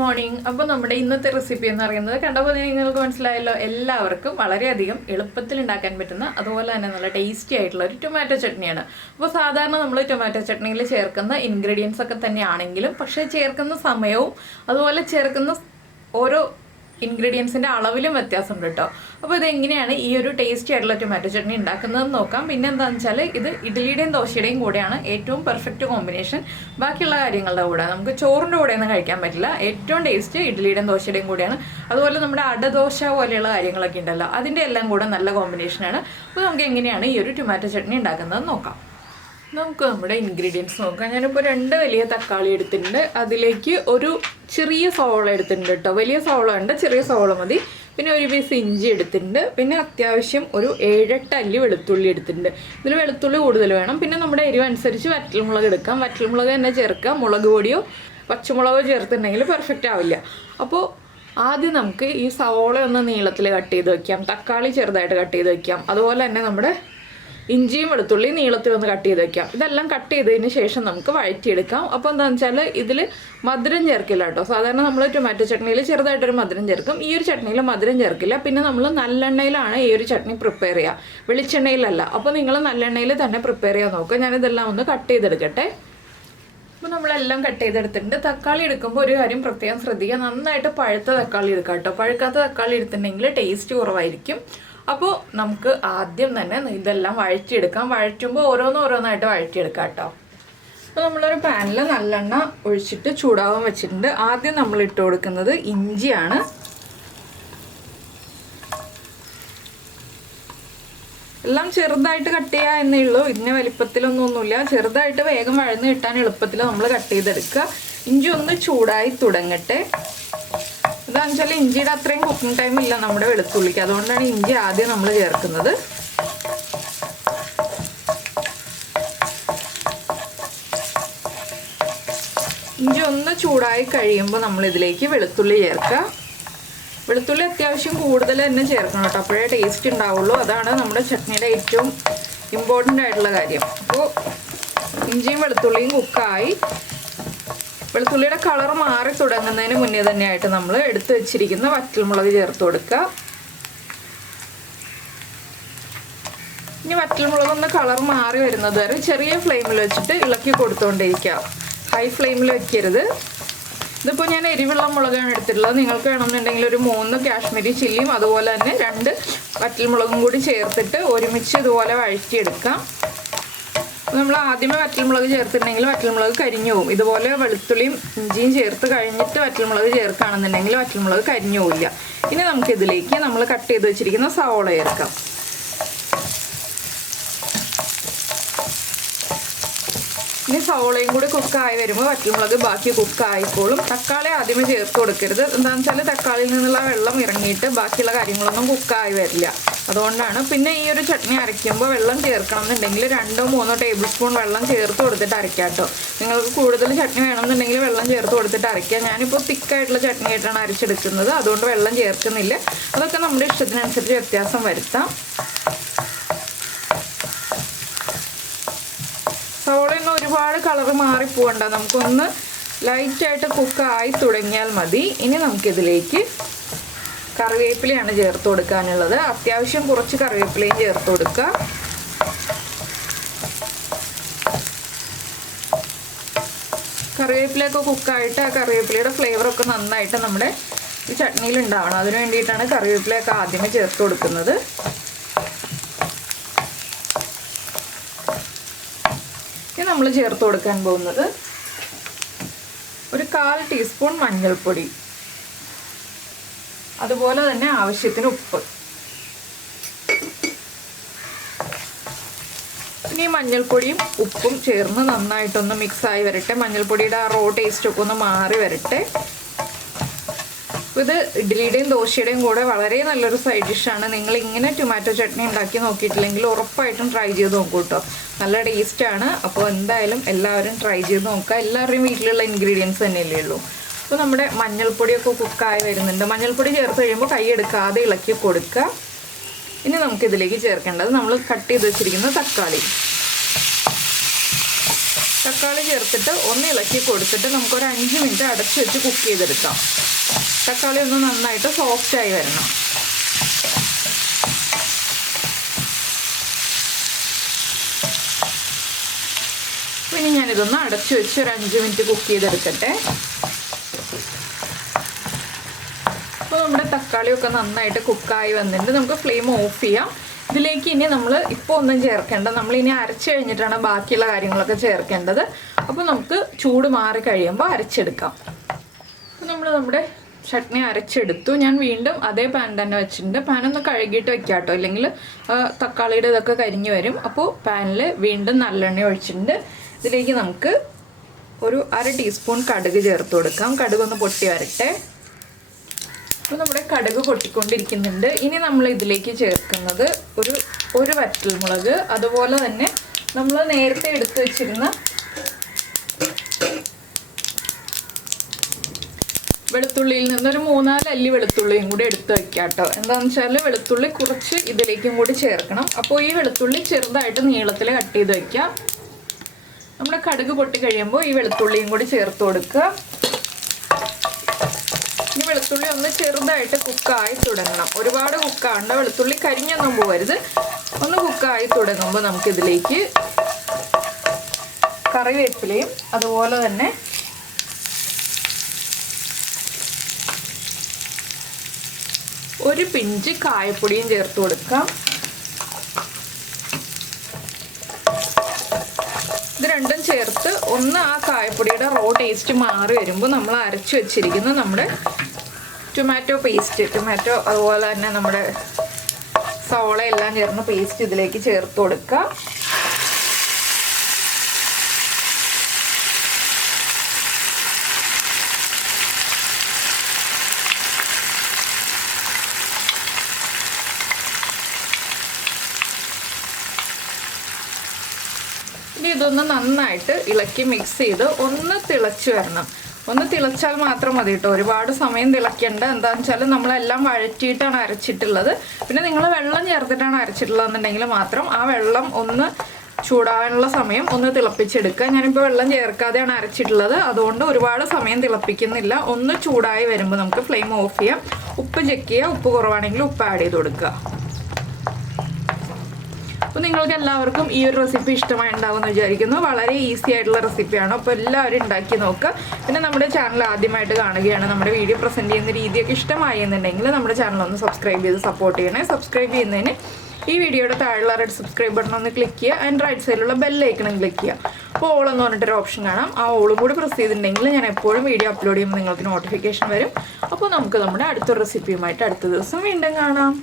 Morning. അപ്പോൾ നമ്മുടെ ഇന്നത്തെ റെസിപ്പി എന്ന് പറയുന്നത് കണ്ടപ്പോൾ നിങ്ങൾക്ക് മനസ്സിലായല്ലോ, എല്ലാവർക്കും വളരെയധികം എളുപ്പത്തിൽ ഉണ്ടാക്കാൻ പറ്റുന്ന അതുപോലെ തന്നെ നല്ല ടേസ്റ്റി ആയിട്ടുള്ള ഒരു ടൊമാറ്റോ ചട്നിയാണ്. അപ്പോൾ സാധാരണ നമ്മൾ ടൊമാറ്റോ ചട്നിയിൽ ചേർക്കുന്ന ഇൻഗ്രീഡിയൻസ് ഒക്കെ തന്നെയാണെങ്കിലും പക്ഷേ ചേർക്കുന്ന സമയവും അതുപോലെ ചേർക്കുന്ന ഓരോ ഇൻഗ്രീഡിയൻസിൻ്റെ അളവിലും വ്യത്യാസമുണ്ട് കേട്ടോ. അപ്പോൾ ഇതെങ്ങനെയാണ് ഈ ഒരു ടേസ്റ്റി ആയിട്ടുള്ള ടൊമാറ്റോ ചട്നി ഉണ്ടാക്കുന്നതെന്ന് നോക്കാം. പിന്നെ എന്താണെന്ന് വെച്ചാൽ ഇത് ഇഡ്ഡലിയുടെയും ദോശയുടെയും കൂടെയാണ് ഏറ്റവും പെർഫെക്റ്റ് കോമ്പിനേഷൻ. ബാക്കിയുള്ള കാര്യങ്ങളുടെ കൂടെ നമുക്ക് ചോറിൻ്റെ കൂടെയൊന്നും കഴിക്കാൻ പറ്റില്ല. ഏറ്റവും ടേസ്റ്റ് ഇഡ്ഡലിയുടെയും ദോശയുടെയും കൂടെയാണ്. അതുപോലെ നമ്മുടെ അടദോശ പോലെയുള്ള കാര്യങ്ങളൊക്കെ ഉണ്ടല്ലോ, അതിൻ്റെ എല്ലാം കൂടെ നല്ല കോമ്പിനേഷനാണ്. അപ്പോൾ നമുക്ക് എങ്ങനെയാണ് ഈ ഒരു ടൊമാറ്റോ ചട്നി ഉണ്ടാക്കുന്നതെന്ന് നോക്കാം. നമുക്ക് നമ്മുടെ ഇൻഗ്രീഡിയൻസ് നോക്കാം. ഞാനിപ്പോൾ 2 വലിയ തക്കാളി എടുത്തിട്ടുണ്ട്. അതിലേക്ക് ഒരു ചെറിയ സവോള എടുത്തിട്ടുണ്ട് കേട്ടോ. വലിയ സവോള ഉണ്ട്, ചെറിയ സവോള മതി. പിന്നെ ഒരു പീസ് ഇഞ്ചി എടുത്തിട്ടുണ്ട്. പിന്നെ അത്യാവശ്യം ഒരു 7-8 അല്ലി വെളുത്തുള്ളി എടുത്തിട്ടുണ്ട്. ഇതിൽ വെളുത്തുള്ളി കൂടുതൽ വേണം. പിന്നെ നമ്മുടെ എരിവ് അനുസരിച്ച് വറ്റൽമുളക് എടുക്കാം. വറ്റൽമുളക് തന്നെ ചേർക്കാം. മുളക് പൊടിയോ പച്ചമുളകോ ചേർത്തിട്ടുണ്ടെങ്കിൽ പെർഫെക്റ്റ് ആവില്ല. അപ്പോൾ ആദ്യം നമുക്ക് ഈ സവോള ഒന്ന് നീളത്തിൽ കട്ട് ചെയ്ത് വയ്ക്കാം. തക്കാളി ചെറുതായിട്ട് കട്ട് ചെയ്ത് വയ്ക്കാം. അതുപോലെ തന്നെ നമ്മുടെ ഇഞ്ചിയും വെളുത്തുള്ളി നീളത്തിലൊന്ന് കട്ട് ചെയ്ത് വയ്ക്കാം. ഇതെല്ലാം കട്ട് ചെയ്തതിന് ശേഷം നമുക്ക് വഴറ്റിയെടുക്കാം. അപ്പോൾ എന്താണെന്ന് വെച്ചാൽ ഇതിൽ മധുരം ചേർക്കില്ല കേട്ടോ. സാധാരണ നമ്മൾ ടൊമാറ്റോ ചട്നിയിൽ ചെറുതായിട്ടൊരു മധുരം ചേർക്കും. ഈ ഒരു ചട്നിയിൽ മധുരം ചേർക്കില്ല. പിന്നെ നമ്മൾ നല്ലെണ്ണയിലാണ് ഈ ഒരു ചട്നി പ്രിപ്പയർ ചെയ്യുക, വെളിച്ചെണ്ണയിലല്ല. അപ്പോൾ നിങ്ങൾ നല്ലെണ്ണയിൽ തന്നെ പ്രിപ്പയർ ചെയ്യാൻ നോക്കുക. ഞാനിതെല്ലാം ഒന്ന് കട്ട് ചെയ്തെടുക്കട്ടെ. അപ്പോൾ നമ്മളെല്ലാം കട്ട് ചെയ്തെടുത്തിട്ടുണ്ട്. തക്കാളി എടുക്കുമ്പോൾ ഒരു കാര്യം പ്രത്യേകം ശ്രദ്ധിക്കുക, നന്നായിട്ട് പഴുത്ത തക്കാളി എടുക്കാം കേട്ടോ. പഴുക്കാത്ത തക്കാളി എടുത്തിട്ടുണ്ടെങ്കിൽ ടേസ്റ്റ് കുറവായിരിക്കും. അപ്പോൾ നമുക്ക് ആദ്യം തന്നെ ഇതെല്ലാം വഴറ്റിയെടുക്കാം. വഴറ്റുമ്പോൾ ഓരോന്നായിട്ട് വഴറ്റിയെടുക്കാം കേട്ടോ. അപ്പോൾ നമ്മളൊരു പാനിൽ നല്ലെണ്ണ ഒഴിച്ചിട്ട് ചൂടാവാൻ വെച്ചിട്ടുണ്ട്. ആദ്യം നമ്മൾ ഇട്ട് കൊടുക്കുന്നത് ഇഞ്ചിയാണ്. എല്ലാം ചെറുതായിട്ട് കട്ട് ചെയ്യുക എന്നേ ഉള്ളൂ. ഇതിന് വലിപ്പത്തിലൊന്നുമില്ല. ചെറുതായിട്ട് വേഗം വഴന്ന് കിട്ടാൻ എളുപ്പത്തിൽ നമ്മൾ കട്ട് ചെയ്തെടുക്കുക. ഇഞ്ചി ഒന്ന് ചൂടായി തുടങ്ങട്ടെ. എന്താണെന്ന് വെച്ചാൽ ഇഞ്ചിയുടെ അത്രയും കുക്കിംഗ് ടൈം ഇല്ല നമ്മുടെ വെളുത്തുള്ളിക്ക്. അതുകൊണ്ടാണ് ഇഞ്ചി ആദ്യം നമ്മൾ ചേർക്കുന്നത്. ഇഞ്ചി ഒന്ന് ചൂടായി കഴിയുമ്പോൾ നമ്മൾ ഇതിലേക്ക് വെളുത്തുള്ളി ചേർക്കുക. വെളുത്തുള്ളി അത്യാവശ്യം കൂടുതൽ തന്നെ ചേർക്കണം കേട്ടോ, അപ്പോഴേ ടേസ്റ്റ് ഉണ്ടാവുള്ളൂ. അതാണ് നമ്മുടെ ചട്നിയുടെ ഏറ്റവും ഇമ്പോർട്ടൻ്റ് ആയിട്ടുള്ള കാര്യം. അപ്പോൾ ഇഞ്ചിയും വെളുത്തുള്ളിയും കുക്കായി വെളുത്തുള്ളിയുടെ കളർ മാറി തുടങ്ങുന്നതിന് മുന്നേ തന്നെയായിട്ട് നമ്മൾ എടുത്തു വെച്ചിരിക്കുന്ന വറ്റൽമുളക് ചേർത്ത് കൊടുക്കുക. ഇനി വറ്റൽമുളക് ഒന്ന് കളർ മാറി വരുന്നത് വരെ ചെറിയ ഫ്ലെയിമിൽ വെച്ചിട്ട് ഇളക്കി കൊടുത്തുകൊണ്ടിരിക്കുക. ഹൈ ഫ്ലെയിമിൽ വെക്കരുത്. ഇതിപ്പോൾ ഞാൻ എരിവുള്ള മുളകാണ് എടുത്തിട്ടുള്ളത്. നിങ്ങൾക്ക് വേണമെന്നുണ്ടെങ്കിൽ ഒരു 3 കാശ്മീരി ചില്ലിയും അതുപോലെ തന്നെ 2 വറ്റൽമുളകും കൂടി ചേർത്തിട്ട് ഒരുമിച്ച് ഇതുപോലെ വഴറ്റിയെടുക്കാം. നമ്മൾ ആദ്യമേ വറ്റൽമുളക് ചേർത്തിട്ടുണ്ടെങ്കിൽ വറ്റൽമുളക് കരിഞ്ഞു പോകും. ഇതുപോലെ വെളുത്തുള്ളിയും ഇഞ്ചിയും ചേർത്ത് കഴിഞ്ഞിട്ട് വറ്റൽമുളക് ചേർക്കുകയാണെന്നുണ്ടെങ്കിൽ വറ്റൽമുളക് കരിഞ്ഞു പോവില്ല. ഇനി നമുക്കിതിലേക്ക് നമ്മൾ കട്ട് ചെയ്ത് വെച്ചിരിക്കുന്ന സവോള ചേർക്കാം. ഇനി സവോളയും കൂടി കുക്കായി വരുമ്പോൾ വറ്റൽമുളക് ബാക്കി കുക്കായിക്കോളും. തക്കാളി ആദ്യമേ ചേർത്ത് കൊടുക്കരുത്. എന്താണെന്ന് വെച്ചാൽ തക്കാളിയിൽ നിന്നുള്ള വെള്ളം ഇറങ്ങിയിട്ട് ബാക്കിയുള്ള കാര്യങ്ങളൊന്നും കുക്കായി വരില്ല. അതുകൊണ്ടാണ്. പിന്നെ ഈ ഒരു ചട്നി അരയ്ക്കുമ്പോൾ വെള്ളം ചേർക്കണം എന്നുണ്ടെങ്കിൽ 2-3 ടേബിൾ സ്പൂൺ വെള്ളം ചേർത്ത് കൊടുത്തിട്ട് അരയ്ക്കാം കേട്ടോ. നിങ്ങൾക്ക് കൂടുതൽ ചട്നി വേണമെന്നുണ്ടെങ്കിൽ വെള്ളം ചേർത്ത് കൊടുത്തിട്ട് അരയ്ക്കാം. ഞാനിപ്പോൾ തിക്കായിട്ടുള്ള ചട്നി ആയിട്ടാണ് അരച്ചെടുക്കുന്നത്, അതുകൊണ്ട് വെള്ളം ചേർക്കുന്നില്ല. അതൊക്കെ നമ്മുടെ ഇഷ്ടത്തിനനുസരിച്ച് വ്യത്യാസം വരുത്താം. സവോളയൊന്നും ഒരുപാട് കളർ മാറിപ്പോകണ്ട, നമുക്കൊന്ന് ലൈറ്റായിട്ട് കുക്കായി തുടങ്ങിയാൽ മതി. ഇനി നമുക്കിതിലേക്ക് കറിവേപ്പിലയാണ് ചേർത്ത് കൊടുക്കാനുള്ളത്. അത്യാവശ്യം കുറച്ച് കറിവേപ്പിലയും ചേർത്ത് കൊടുക്കുക. കറിവേപ്പിലയൊക്കെ കുക്കായിട്ട് ആ കറിവേപ്പിലയുടെ ഫ്ലേവറൊക്കെ നന്നായിട്ട് നമ്മുടെ ഈ ചട്നിയിൽ ഉണ്ടാവണം. അതിന് വേണ്ടിയിട്ടാണ് കറിവേപ്പിലയൊക്കെ ആദ്യമേ ചേർത്ത് കൊടുക്കുന്നത്. ഇനി നമ്മൾ ചേർത്ത് കൊടുക്കാൻ പോകുന്നത് ഒരു 1/4 ടീസ്പൂൺ മഞ്ഞൾപ്പൊടി, അതുപോലെ തന്നെ ആവശ്യത്തിന് ഉപ്പ്. ഇനി മഞ്ഞൾപ്പൊടിയും ഉപ്പും ചേർന്ന് നന്നായിട്ടൊന്ന് മിക്സായി വരട്ടെ. മഞ്ഞൾപ്പൊടിയുടെ ആ റോ ടേസ്റ്റൊക്കെ ഒന്ന് മാറി വരട്ടെ. ഇത് ഇഡ്ഡലിയുടെയും ദോശയുടെയും കൂടെ വളരെ നല്ലൊരു സൈഡ് ഡിഷാണ്. നിങ്ങൾ ഇങ്ങനെ ടൊമാറ്റോ ചട്നി ഉണ്ടാക്കി നോക്കിയിട്ടില്ലെങ്കിൽ ഉറപ്പായിട്ടും ട്രൈ ചെയ്ത് നോക്കൂ കേട്ടോ. നല്ല ടേസ്റ്റാണ്. അപ്പോൾ എന്തായാലും എല്ലാവരും ട്രൈ ചെയ്ത് നോക്കുക. എല്ലാവരുടെയും വീട്ടിലുള്ള ഇൻഗ്രീഡിയൻസ് തന്നെയല്ലേ ഉള്ളൂ. അപ്പോൾ നമ്മുടെ മഞ്ഞൾപ്പൊടിയൊക്കെ കുക്കായി വരുന്നുണ്ട്. മഞ്ഞൾപ്പൊടി ചേർത്ത് കഴിയുമ്പോൾ കൈ എടുക്കാതെ ഇളക്കി കൊടുക്കുക. ഇനി നമുക്കിതിലേക്ക് ചേർക്കേണ്ടത് നമ്മൾ കട്ട് ചെയ്ത് വെച്ചിരിക്കുന്ന തക്കാളി. തക്കാളി ചേർത്തിട്ട് ഒന്ന് ഇളക്കി കൊടുത്തിട്ട് നമുക്കൊരു 5 മിനിറ്റ് അടച്ചു വെച്ച് കുക്ക് ചെയ്തെടുക്കാം. തക്കാളി ഒന്ന് നന്നായിട്ട് സോഫ്റ്റായി വരണം. ഇനി ഞാനിതൊന്ന് അടച്ചു വെച്ച് ഒരു 5 മിനിറ്റ് കുക്ക് ചെയ്തെടുക്കട്ടെ. അപ്പോൾ നമ്മുടെ തക്കാളിയൊക്കെ നന്നായിട്ട് കുക്കായി വന്നിട്ട് നമുക്ക് ഫ്ലെയിം ഓഫ് ചെയ്യാം. ഇതിലേക്ക് ഇനി നമ്മൾ ഇപ്പോൾ ഒന്നും ചേർക്കേണ്ട, നമ്മളിനി അരച്ച് കഴിഞ്ഞിട്ടാണ് ബാക്കിയുള്ള കാര്യങ്ങളൊക്കെ ചേർക്കേണ്ടത്. അപ്പോൾ നമുക്ക് ചൂട് മാറി കഴിയുമ്പോൾ അരച്ചെടുക്കാം. അപ്പോൾ നമ്മുടെ ചട്നി അരച്ചെടുത്തു. ഞാൻ വീണ്ടും അതേ പാൻ തന്നെ വെച്ചിട്ടുണ്ട്. പാനൊന്ന് കഴുകിയിട്ട് വെക്കാം കേട്ടോ, അല്ലെങ്കിൽ തക്കാളിയുടെ ഇതൊക്കെ കരിഞ്ഞു വരും. അപ്പോൾ പാനിൽ വീണ്ടും നല്ലെണ്ണ ഒഴിച്ചിട്ടുണ്ട്. ഇതിലേക്ക് നമുക്ക് ഒരു 1/2 ടീസ്പൂൺ കടുക് ചേർത്ത് കൊടുക്കാം. കടുകൊന്ന് പൊട്ടി വരട്ടെ. അപ്പോൾ നമ്മുടെ കടുക് പൊട്ടിക്കൊണ്ടിരിക്കുന്നുണ്ട്. ഇനി നമ്മൾ ഇതിലേക്ക് ചേർക്കുന്നത് ഒരു വറ്റൽമുളക്, അതുപോലെ തന്നെ നമ്മൾ നേരത്തെ എടുത്തു വെച്ചിരുന്ന വെളുത്തുള്ളിയിൽ നിന്നൊരു 3-4 അല്ലി വെളുത്തുള്ളിയും കൂടി എടുത്ത് വെക്കാം കേട്ടോ. എന്താണെന്ന് വെച്ചാൽ വെളുത്തുള്ളി കുറച്ച് ഇതിലേക്കും കൂടി ചേർക്കണം. അപ്പോൾ ഈ വെളുത്തുള്ളി ചെറുതായിട്ട് നീളത്തിൽ കട്ട് ചെയ്ത് വയ്ക്കാം. നമ്മുടെ കടുക് പൊട്ടി കഴിയുമ്പോൾ ഈ വെളുത്തുള്ളിയും കൂടി ചേർത്ത് കൊടുക്കുക. ഈ വെളുത്തുള്ളി ഒന്ന് ചെറുതായിട്ട് കുക്കായി തുടങ്ങണം. ഒരുപാട് കുക്കാവണ്ട, വെളുത്തുള്ളി കരിഞ്ഞൊന്നും പോകരുത്. ഒന്ന് കുക്കായി തുടങ്ങുമ്പോൾ നമുക്കിതിലേക്ക് കറിവേപ്പിലയും അതുപോലെ തന്നെ ഒരു പിഞ്ച് കായപ്പൊടിയും ചേർത്ത് കൊടുക്കാം. ഇത് രണ്ടും ചേർത്ത് ഒന്ന് ആ കായപ്പൊടിയുടെ റോ ടേസ്റ്റ് മാറി വരുമ്പോൾ നമ്മൾ അരച്ചു വെച്ചിരിക്കുന്ന നമ്മുടെ ടൊമാറ്റോ പേസ്റ്റ്, ടൊമാറ്റോ അതുപോലെ തന്നെ നമ്മുടെ സവോള എല്ലാം ചേർന്ന പേസ്റ്റ് ഇതിലേക്ക് ചേർത്ത് കൊടുക്കുക. ഇനി ഇതൊന്ന് നന്നായിട്ട് ഇളക്കി മിക്സ് ചെയ്ത് ഒന്ന് തിളച്ച് വരണം. ഒന്ന് തിളച്ചാൽ മാത്രം മതി കേട്ടോ, ഒരുപാട് സമയം തിളയ്ക്കേണ്ട. എന്താണെന്ന് വെച്ചാൽ നമ്മളെല്ലാം വഴറ്റിയിട്ടാണ് അരച്ചിട്ടുള്ളത്. പിന്നെ നിങ്ങൾ വെള്ളം ചേർത്തിട്ടാണ് അരച്ചിട്ടുള്ളതെന്നുണ്ടെങ്കിൽ മാത്രം ആ വെള്ളം ഒന്ന് ചൂടാകാനുള്ള സമയം ഒന്ന് തിളപ്പിച്ചെടുക്കുക. ഞാനിപ്പോൾ വെള്ളം ചേർക്കാതെയാണ് അരച്ചിട്ടുള്ളത്, അതുകൊണ്ട് ഒരുപാട് സമയം തിളപ്പിക്കുന്നില്ല. ഒന്ന് ചൂടായി വരുമ്പോൾ നമുക്ക് ഫ്ലെയിം ഓഫ് ചെയ്യാം. ഉപ്പ് ചെക്ക് ചെയ്യുക, ഉപ്പ് കുറവാണെങ്കിൽ ഉപ്പ് ആഡ് ചെയ്ത് കൊടുക്കുക. അപ്പോൾ നിങ്ങൾക്ക് എല്ലാവർക്കും ഈ ഒരു റെസിപ്പി ഇഷ്ടമായി ഉണ്ടാകുമെന്ന് വിചാരിക്കുന്നു. വളരെ ഈസി ആയിട്ടുള്ള റെസിപ്പിയാണ്. അപ്പോൾ എല്ലാവരും ഉണ്ടാക്കി നോക്കുക. പിന്നെ നമ്മുടെ ചാനൽ ആദ്യമായിട്ട് കാണുകയാണ്, നമ്മുടെ വീഡിയോ പ്രസൻറ്റ് ചെയ്യുന്ന രീതിയൊക്കെ ഇഷ്ടമായി എന്നുണ്ടെങ്കിൽ നമ്മുടെ ചാനൽ ഒന്ന് സബ്സ്ക്രൈബ് ചെയ്ത് സപ്പോർട്ട് ചെയ്യണേ. സബ്സ്ക്രൈബ് ചെയ്യുന്നതിന് ഈ വീഡിയോയുടെ താഴെയുള്ള റെഡ് സബ്സ്ക്രൈബ് ബട്ടൺ ഒന്ന് ക്ലിക്ക് ചെയ്യുക. ആൻഡ് റൈറ്റ് സൈഡിലുള്ള ബെല്ലൈക്കണം ക്ലിക്ക് ചെയ്യുക. അപ്പോൾ ഓൾ എന്ന് പറഞ്ഞിട്ടൊരു ഓപ്ഷൻ കാണാം. ആ ഓളും കൂടി പ്രസ് ചെയ്തിട്ടുണ്ടെങ്കിൽ ഞാൻ എപ്പോഴും വീഡിയോ അപ്ലോഡ് ചെയ്യുമ്പോൾ നിങ്ങൾക്ക് നോട്ടിഫിക്കേഷൻ വരും. അപ്പോൾ നമുക്ക് നമ്മുടെ അടുത്തൊരു റെസിപ്പിയുമായിട്ട് അടുത്ത ദിവസം വീണ്ടും കാണാം.